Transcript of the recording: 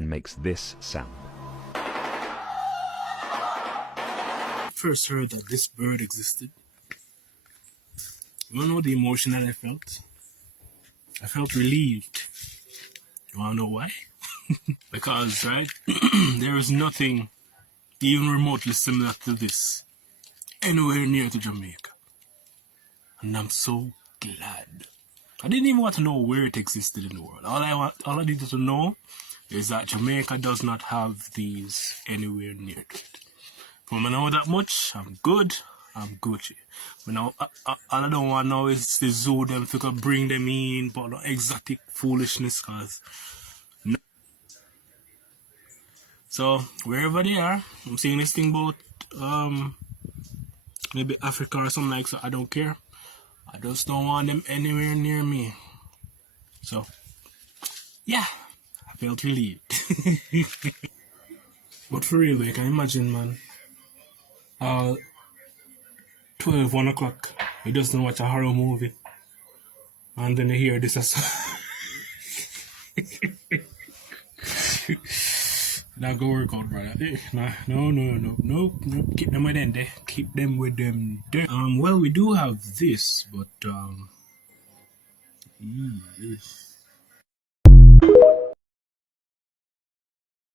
and makes this sound. First heard that this bird existed, you wanna know the emotion that I felt? I felt relieved. You wanna know why? Because, right, there is nothing even remotely similar to this anywhere near to Jamaica. And I'm so glad. I didn't even want to know where it existed in the world. All I needed to know is that Jamaica does not have these anywhere near to it. From I know that much, I'm good. I'm Gucci. But now, all I don't want now is to zoo them to bring them in, but no exotic foolishness, cause. No. So wherever they are, I'm saying this thing about maybe Africa or something like that. I don't care. I just don't want them anywhere near me. So yeah, I felt relieved. But for real, you can imagine, man. 12, 1 o'clock, you just don't watch a horror movie, and then you hear this as that go work out, brother. No. Keep them with them there. Keep them with them there. Well, we do have this, but